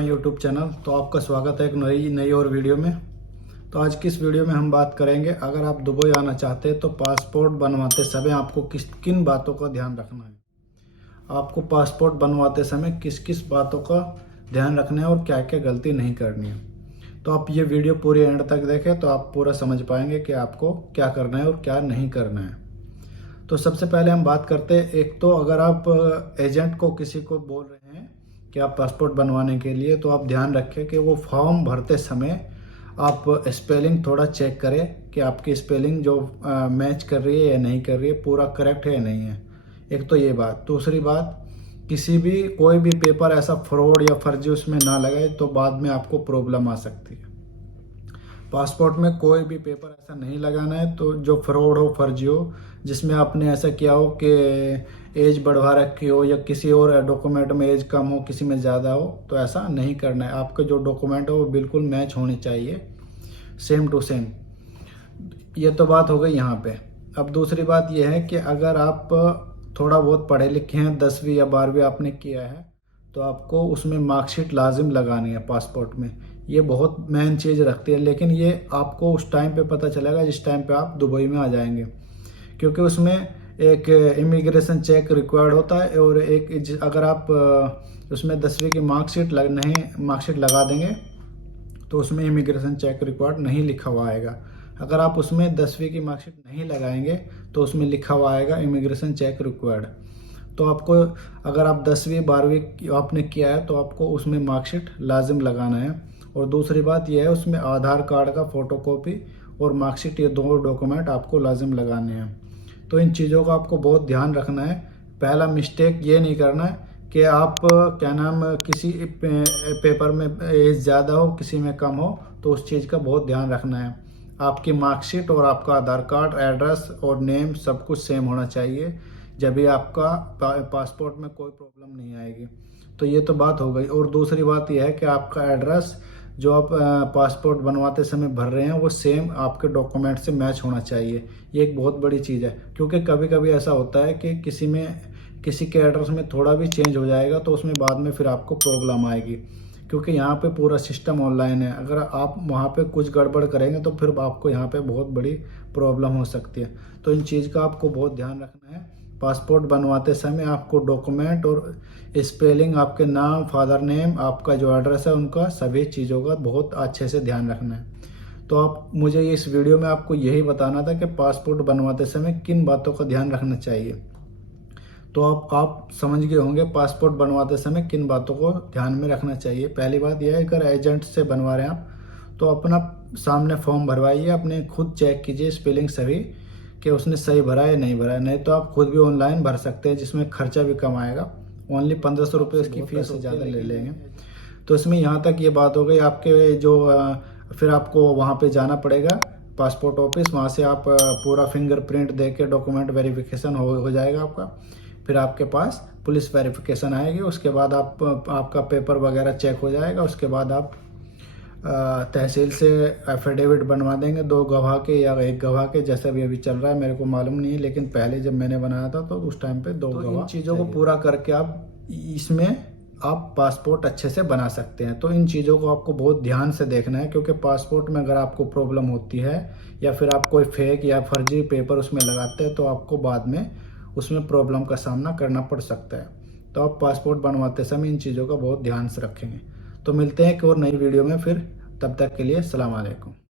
My YouTube channel. तो आपका स्वागत है एक नई और वीडियो में। तो आज की इस वीडियो में हम बात करेंगे, अगर आप दुबई आना चाहते हैं तो पासपोर्ट बनवाते समय आपको किन बातों का ध्यान रखना है। आपको पासपोर्ट बनवाते समय किस किस बातों का ध्यान रखना है और क्या क्या गलती नहीं करनी है। तो आप ये वीडियो पूरे एंड तक देखें तो आप पूरा समझ पाएंगे कि आपको क्या करना है और क्या नहीं करना है। तो सबसे पहले हम बात करते हैं, एक तो अगर आप एजेंट को किसी को बोल रहे हैं कि आप पासपोर्ट बनवाने के लिए, तो आप ध्यान रखें कि वो फॉर्म भरते समय आप स्पेलिंग थोड़ा चेक करें कि आपकी स्पेलिंग जो मैच कर रही है या नहीं कर रही है, पूरा करेक्ट है या नहीं है। एक तो ये बात। दूसरी बात, कोई भी पेपर ऐसा फ्रॉड या फर्जी उसमें ना लगाए तो बाद में आपको प्रॉब्लम आ सकती है। पासपोर्ट में कोई भी पेपर ऐसा नहीं लगाना है तो जो फ्रॉड हो, फर्जी हो, जिसमें आपने ऐसा किया हो कि एज बढ़वा रखी हो या किसी और डॉक्यूमेंट में एज कम हो, किसी में ज़्यादा हो, तो ऐसा नहीं करना है। आपके जो डॉक्यूमेंट हो वो बिल्कुल मैच होनी चाहिए, सेम टू सेम। ये तो बात हो गई यहाँ पे। अब दूसरी बात यह है कि अगर आप थोड़ा बहुत पढ़े लिखे हैं, 10वीं या 12वीं आपने किया है, तो आपको उसमें मार्कशीट लाजिम लगानी है पासपोर्ट में। ये बहुत मेन चीज़ रखती है, लेकिन ये आपको उस टाइम पे पता चलेगा जिस टाइम पे आप दुबई में आ जाएंगे, क्योंकि उसमें एक इमिग्रेशन चेक रिक्वायर्ड होता है। और अगर आप उसमें 10वीं की मार्कशीट लगा देंगे तो उसमें इमिग्रेशन चेक रिक्वायर्ड नहीं लिखा हुआ आएगा। अगर आप उसमें 10वीं की मार्कशीट नहीं लगाएंगे तो उसमें लिखा हुआ आएगा इमिग्रेशन चेक रिक्वायर्ड। तो आपको, अगर आप 10वीं 12वीं आपने किया है तो आपको उसमें मार्कशीट लाजिम लगाना है। और दूसरी बात यह है, उसमें आधार कार्ड का फ़ोटोकॉपी और मार्कशीट, ये दोनों डॉक्यूमेंट आपको लाजिम लगाने हैं। तो इन चीज़ों का आपको बहुत ध्यान रखना है। पहला मिस्टेक ये नहीं करना है कि आप किसी पेपर में एज ज़्यादा हो, किसी में कम हो, तो उस चीज़ का बहुत ध्यान रखना है। आपकी मार्कशीट और आपका आधार कार्ड, एड्रेस और नेम सब कुछ सेम होना चाहिए, जब भी आपका पासपोर्ट में कोई प्रॉब्लम नहीं आएगी। तो ये तो बात हो गई। और दूसरी बात यह है कि आपका एड्रेस जो आप पासपोर्ट बनवाते समय भर रहे हैं वो सेम आपके डॉक्यूमेंट से मैच होना चाहिए। ये एक बहुत बड़ी चीज़ है, क्योंकि कभी कभी ऐसा होता है कि किसी के एड्रेस में थोड़ा भी चेंज हो जाएगा तो उसमें बाद में फिर आपको प्रॉब्लम आएगी, क्योंकि यहाँ पे पूरा सिस्टम ऑनलाइन है। अगर आप वहाँ पे कुछ गड़बड़ करेंगे तो फिर आपको यहाँ पे बहुत बड़ी प्रॉब्लम हो सकती है। तो इन चीज़ का आपको बहुत ध्यान रखना है। पासपोर्ट बनवाते समय आपको डॉक्यूमेंट और स्पेलिंग, आपके नाम, फादर नेम, आपका जो एड्रेस है, उनका सभी चीज़ों का बहुत अच्छे से ध्यान रखना है। तो आप मुझे इस वीडियो में आपको यही बताना था कि पासपोर्ट बनवाते समय किन बातों का ध्यान रखना चाहिए। तो आप समझ गए होंगे पासपोर्ट बनवाते समय किन बातों को ध्यान में रखना चाहिए। पहली बात यह है, अगर एजेंट से बनवा रहे हैं आप तो अपना सामने फॉर्म भरवाइए, अपने खुद चेक कीजिए स्पेलिंग सभी कि उसने सही भरा है नहीं भरा है। नहीं तो आप खुद भी ऑनलाइन भर सकते हैं, जिसमें खर्चा भी कम आएगा। ओनली 1500 रुपये इसकी फीस से ज़्यादा ले लेंगे। तो इसमें यहाँ तक ये बात हो गई। आपके जो फिर आपको वहाँ पे जाना पड़ेगा पासपोर्ट ऑफिस, वहाँ से आप पूरा फिंगरप्रिंट दे के डॉक्यूमेंट वेरिफिकेशन हो जाएगा आपका। फिर आपके पास पुलिस वेरिफिकेशन आएगी, उसके बाद आपका पेपर वगैरह चेक हो जाएगा। उसके बाद आप तहसील से एफिडेविट बनवा देंगे, 2 गवाह के या 1 गवाह के, जैसा भी अभी चल रहा है मेरे को मालूम नहीं है, लेकिन पहले जब मैंने बनाया था तो उस टाइम पे 2 गवाह। इन चीज़ों को पूरा करके आप पासपोर्ट अच्छे से बना सकते हैं। तो इन चीज़ों को आपको बहुत ध्यान से देखना है, क्योंकि पासपोर्ट में अगर आपको प्रॉब्लम होती है या फिर आप कोई फेक या फर्जी पेपर उसमें लगाते हैं तो आपको बाद में उसमें प्रॉब्लम का सामना करना पड़ सकता है। तो आप पासपोर्ट बनवाते समय इन चीज़ों का बहुत ध्यान से रखेंगे। तो मिलते हैं एक और नई वीडियो में फिर, तब तक के लिए अस्सलाम वालेकुम।